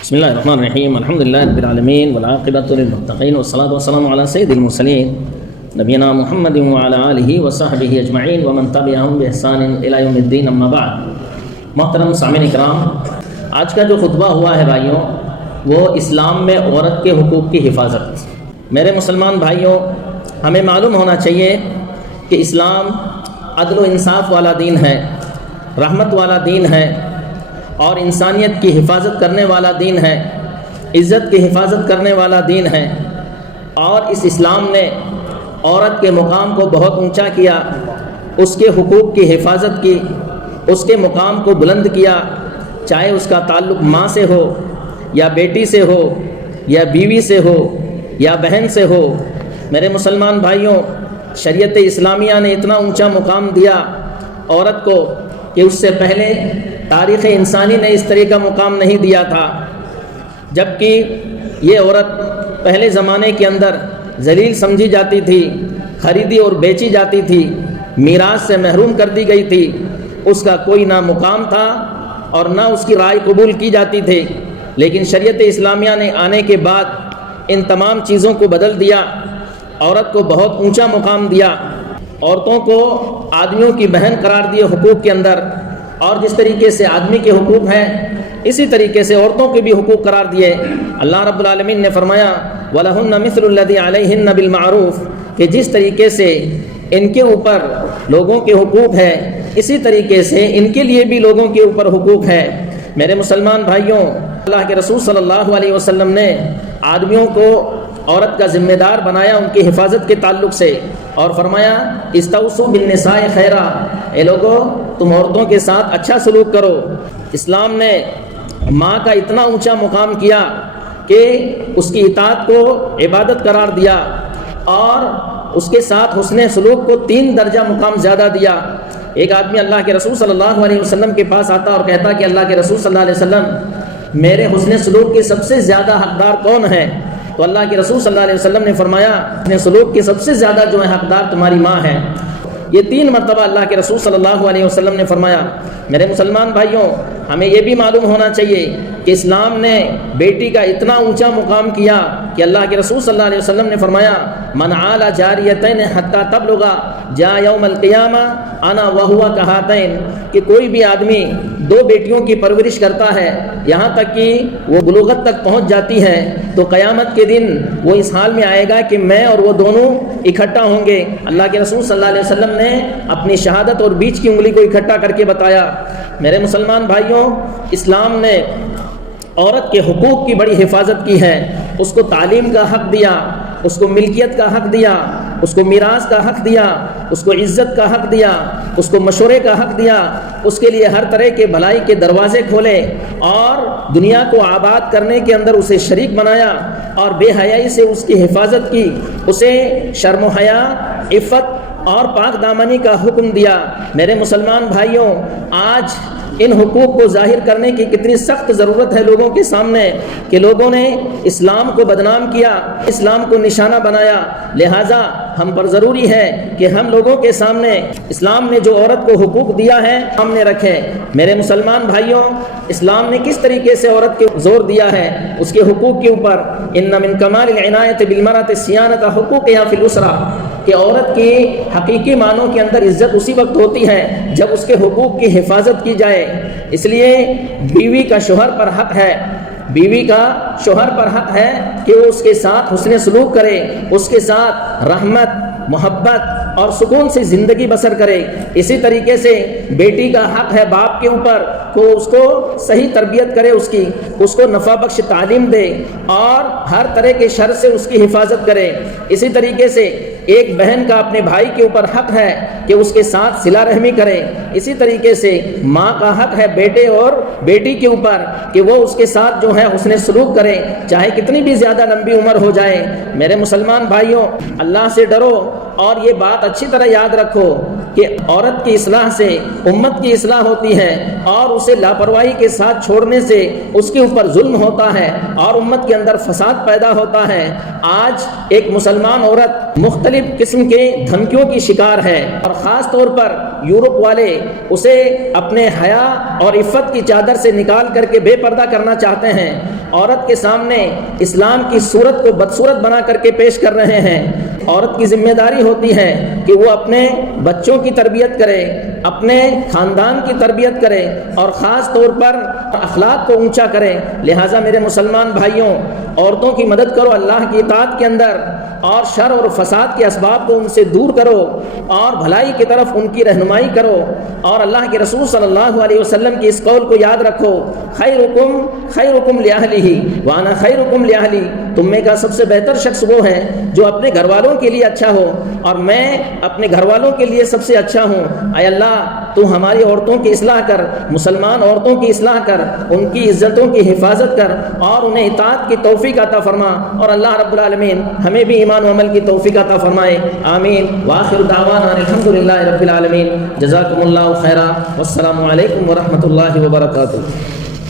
بسم الله الرحمن الرحيم الحمد لله رب العالمين والعاقبة للمتقين والصلاة والسلام على سيد المرسلين نبينا محمد وعلى آله وصحبه أجمعين ومن تبعهم بإحسان إلى يوم الدين أما بعد. محترم سامعین اکرام، آج کا جو خطبہ ہوا ہے بھائیوں، وہ اسلام میں عورت کے حقوق کی حفاظت. میرے مسلمان بھائیوں، ہمیں معلوم ہونا چاہیے کہ اسلام عدل و انصاف والا دین ہے، رحمت والا دین ہے اور انسانیت کی حفاظت کرنے والا دین ہے، عزت کی حفاظت کرنے والا دین ہے. اور اس اسلام نے عورت کے مقام کو بہت اونچا کیا، اس کے حقوق کی حفاظت کی، اس کے مقام کو بلند کیا، چاہے اس کا تعلق ماں سے ہو یا بیٹی سے ہو یا بیوی سے ہو یا بہن سے ہو. میرے مسلمان بھائیوں، شریعت اسلامیہ نے اتنا اونچا مقام دیا عورت کو کہ اس سے پہلے تاریخ انسانی نے اس طرح کا مقام نہیں دیا تھا. جبکہ یہ عورت پہلے زمانے کے اندر ذلیل سمجھی جاتی تھی، خریدی اور بیچی جاتی تھی، میراث سے محروم کر دی گئی تھی، اس کا کوئی نہ مقام تھا اور نہ اس کی رائے قبول کی جاتی تھی. لیکن شریعت اسلامیہ نے آنے کے بعد ان تمام چیزوں کو بدل دیا، عورت کو بہت اونچا مقام دیا، عورتوں کو آدمیوں کی بہن قرار دیے حقوق کے اندر. اور جس طریقے سے آدمی کے حقوق ہیں اسی طریقے سے عورتوں کے بھی حقوق قرار دیے. اللہ رب العالمین نے فرمایا وَلَهُنَّ مِثْلُ الَّذِي عَلَيْهِنَّ بِالْمَعْرُوفِ، کہ جس طریقے سے ان کے اوپر لوگوں کے حقوق ہے اسی طریقے سے ان کے لیے بھی لوگوں کے اوپر حقوق ہے. میرے مسلمان بھائیوں، اللہ کے رسول صلی اللہ علیہ وسلم نے آدمیوں کو عورت کا ذمہ دار بنایا ان کی حفاظت کے تعلق سے، اور فرمایا استوصوا بالنساء خیرا، اے لوگو تم عورتوں کے ساتھ اچھا سلوک کرو. اسلام نے ماں کا اتنا اونچا مقام کیا کہ اس کی اطاعت کو عبادت قرار دیا اور اس کے ساتھ حسن سلوک کو 3 درجہ مقام زیادہ دیا. ایک آدمی اللہ کے رسول صلی اللہ علیہ وسلم کے پاس آتا اور کہتا کہ اللہ کے رسول صلی اللہ علیہ وسلم، میرے حسن سلوک کے سب سے زیادہ حقدار کون ہے؟ تو اللہ کے رسول صلی اللہ علیہ وسلم نے فرمایا حسن سلوک کے سب سے زیادہ جو ہے حقدار تمہاری ماں ہے. یہ 3 مرتبہ اللہ کے رسول صلی اللہ علیہ وسلم نے فرمایا. میرے مسلمان بھائیوں، ہمیں یہ بھی معلوم ہونا چاہیے کہ اسلام نے بیٹی کا اتنا اونچا مقام کیا کہ اللہ کے رسول صلی اللہ علیہ وسلم نے فرمایا من عال جاریتین حتی تبلغ جاء یوم القیامہ انا وہو کہاتین، کہ کوئی بھی آدمی 2 بیٹیوں کی پرورش کرتا ہے یہاں تک کہ وہ بلوغت تک پہنچ جاتی ہے تو قیامت کے دن وہ اس حال میں آئے گا کہ میں اور وہ دونوں اکٹھا ہوں گے. اللہ کے رسول صلی اللہ علیہ وسلم نے اپنی شہادت اور بیچ کی انگلی کو اکٹھا کر کے بتایا. میرے مسلمان بھائیوں، اسلام نے عورت کے حقوق کی بڑی حفاظت کی ہے. اس کو تعلیم کا حق دیا، اس کو ملکیت کا حق دیا، اس کو میراث کا حق دیا، اس کو عزت کا حق دیا، اس کو مشورے کا حق دیا، اس کے لیے ہر طرح کے بھلائی کے دروازے کھولے اور دنیا کو آباد کرنے کے اندر اسے شریک بنایا اور بے حیائی سے اس کی حفاظت کی، اسے شرم و حیا، عفت اور پاک دامنی کا حکم دیا. میرے مسلمان بھائیوں، آج ان حقوق کو ظاہر کرنے کی کتنی سخت ضرورت ہے لوگوں کے سامنے کہ لوگوں نے اسلام کو بدنام کیا، اسلام کو نشانہ بنایا. لہٰذا ہم پر ضروری ہے کہ ہم لوگوں کے سامنے اسلام نے جو عورت کو حقوق دیا ہے سامنے رکھیں. میرے مسلمان بھائیوں، اسلام نے کس طریقے سے عورت کے زور دیا ہے اس کے حقوق کے اوپر. ان من کمال العنایت بالمرأة صیانۃ حقوقها فی الاسرہ، کہ عورت کی حقیقی معنوں کے اندر عزت اسی وقت ہوتی ہے جب اس کے حقوق کی حفاظت کی جائے. اس لیے بیوی کا شوہر پر حق ہے، بیوی کا شوہر پر حق ہے کہ وہ اس کے ساتھ حسن سلوک کرے، اس کے ساتھ رحمت، محبت اور سکون سے زندگی بسر کرے. اسی طریقے سے بیٹی کا حق ہے باپ کے اوپر کہ اس کو صحیح تربیت کرے، اس کو نفع بخش تعلیم دے اور ہر طرح کے شر سے اس کی حفاظت کرے. اسی طریقے سے ایک بہن کا اپنے بھائی کے اوپر حق ہے کہ اس کے ساتھ صلہ رحمی کرے. اسی طریقے سے ماں کا حق ہے بیٹے اور بیٹی کے اوپر کہ وہ اس کے ساتھ جو ہے حسن سلوک کرے چاہے کتنی بھی زیادہ لمبی عمر ہو جائے. میرے مسلمان بھائیوں، اللہ سے ڈرو اور یہ بات اچھی طرح یاد رکھو کہ عورت کی اصلاح سے امت کی اصلاح ہوتی ہے اور اسے لاپرواہی کے ساتھ چھوڑنے سے اس کے اوپر ظلم ہوتا ہے اور امت کے اندر فساد پیدا ہوتا ہے. آج ایک مسلمان عورت مختلف قسم کے دھمکیوں کی شکار ہے اور خاص طور پر یورپ والے اسے اپنے حیا اور عفت کی چادر سے نکال کر کے بے پردہ کرنا چاہتے ہیں، عورت کے سامنے اسلام کی صورت کو بدصورت بنا کر کے پیش کر رہے ہیں۔ عورت کی ذمہ داری ہوتی ہے کہ وہ اپنے بچوں کی تربیت کرے، اپنے خاندان کی تربیت کرے اور خاص طور پر اخلاق کو اونچا کرے۔ لہٰذا میرے مسلمان بھائیوں، عورتوں کی مدد کرو اللہ کی اطاعت کے اندر، اور شر اور فساد کے اسباب کو ان سے دور کرو اور بھلائی کی طرف ان کی رہنمائی کرو، اور اللہ کے رسول صلی اللہ علیہ وسلم کی اس قول کو یاد رکھو، خیرکم لأہلہ وانا خیرکم لأہلی، تم میں کا سب سے بہتر شخص وہ ہے جو اپنے گھر والوں کے لیے اچھا ہو، اور میں اپنے گھر والوں کے لیے سب سے اچھا ہوں۔ اے اللہ تو ہماری عورتوں کی اصلاح کر، مسلمان عورتوں کی اصلاح کر، ان کی عزتوں کی حفاظت کر اور انہیں اطاعت کی توفیق عطا فرما، اور اللہ رب العالمین ہمیں بھی ایمان و عمل کی توفیق عطا فرمائے، آمین۔ وآخر دعوانا الحمدللہ رب العالمین، جزاکم اللہ خیرا، والسلام علیکم ورحمۃ اللہ وبرکاتہ۔